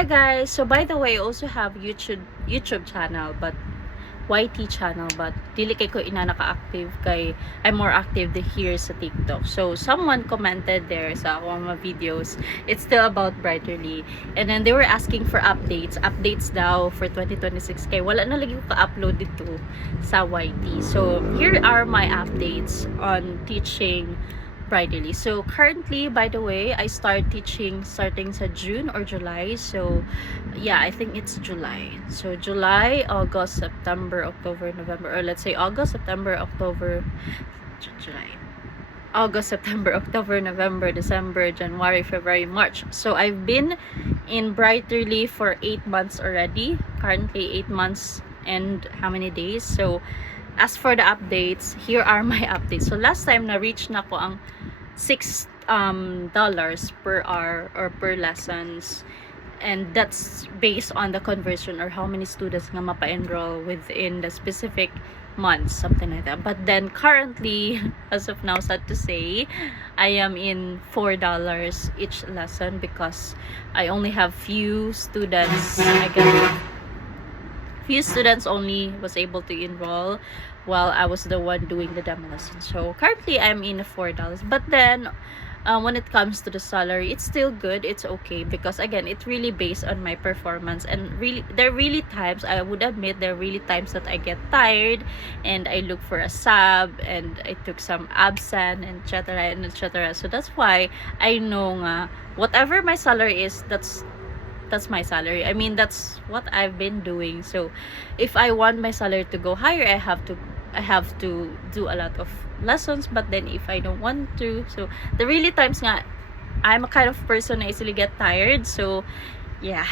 Hi guys, so by the way, I also have YouTube channel, but YT channel, but dili kay ko ina naka-active kay I'm more active here sa TikTok. So someone commented there sa akong mga videos. It's still about Brightly, and then they were asking for updates daw for 2026 kay wala na lagi ko ka-upload dito sa YT. So here are my updates on teaching Brightly. So currently, by the way, I start teaching starting sa June or July. So yeah, I think it's July. So July, August, September, October, November, or let's say August, September, October, July, August, September, October, November, December, January, February, March. So I've been in Brightly for 8 months already. Currently 8 months and how many days? So as for the updates, here are my updates. So last time na-reach na ko ang $6 per hour or per lessons, and that's based on the conversion or how many students nga mapa-enroll within the specific months, something like that. But then currently, as of now, sad to say, I am in $4 each lesson because I only have few students. I got few students only was able to enroll while I was the one doing the demo lesson. So currently I'm in $4, but then when it comes to the salary, it's still good, it's okay, because again, it's really based on my performance. And really, there are really times, I would admit, there are really times that I get tired and I look for a sub and I took some absent and etc and etc. So that's why I know whatever my salary is, that's my salary. I mean, that's what I've been doing. So if I want my salary to go higher, I have to do a lot of lessons. But then if I don't want to, so the really times nga, I'm a kind of person na easily get tired. So yeah,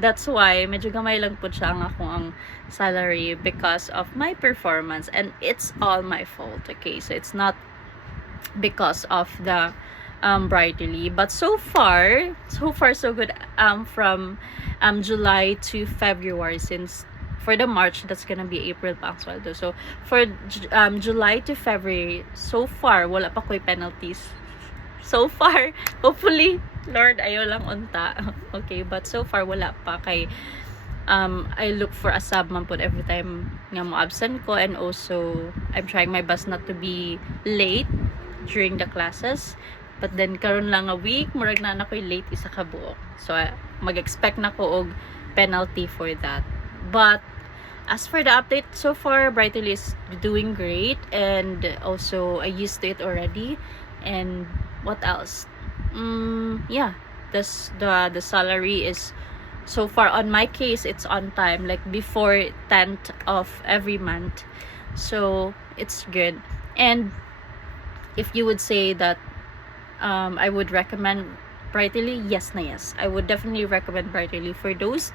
that's why medyo gamay lang po siya ang akong salary because of my performance, and it's all my fault. Okay, so it's not because of the Brightly, but so far so good. From July to February, since for the March, that's gonna be April pa ang sweldo. So for July to February, so far wala pa ko'y penalties. So far, hopefully, Lord, ayaw lang unta. Okay, but so far wala pa kay I look for a sub man po every time nga mo absent ko, and also I'm trying my best not to be late during the classes. But then karon lang a week murag na ako'y late isa ka buok. So mag-expect na ko og penalty for that. But as for the update, so far Brightly is doing great, and also I used to it already. And what else? Yeah, the salary is, so far on my case, it's on time, like before 10th of every month. So it's good. And if you would say that I would recommend Brightly, yes na yes, I would definitely recommend Brightly for those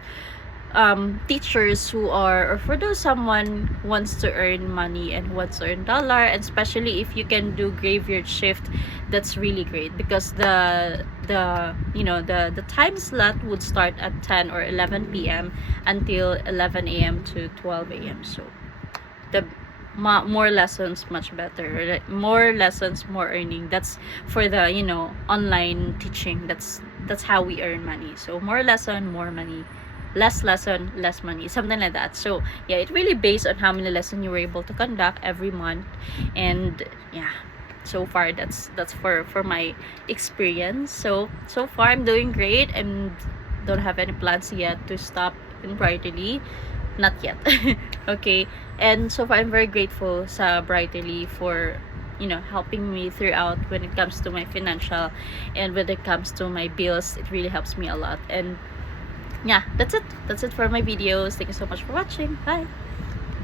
teachers who are, or for those someone who wants to earn money and wants to earn dollar, and especially if you can do graveyard shift, that's really great, because the time slot would start at 10 or 11 p.m. until 11 a.m. to 12 a.m. So the more lessons, much better. More lessons, more earning. That's for the online teaching. That's how we earn money. So more lesson, more money. Less lesson, less money, something like that. So yeah, it really based on how many lessons you were able to conduct every month. And yeah, so far that's for my experience. So far I'm doing great, and don't have any plans yet to stop in Brightly. Not yet. Okay, and so far I'm very grateful sa Brightly for helping me throughout when it comes to my financial, and when it comes to my bills. It really helps me a lot. And yeah, that's it for my videos. Thank you so much for watching. Bye.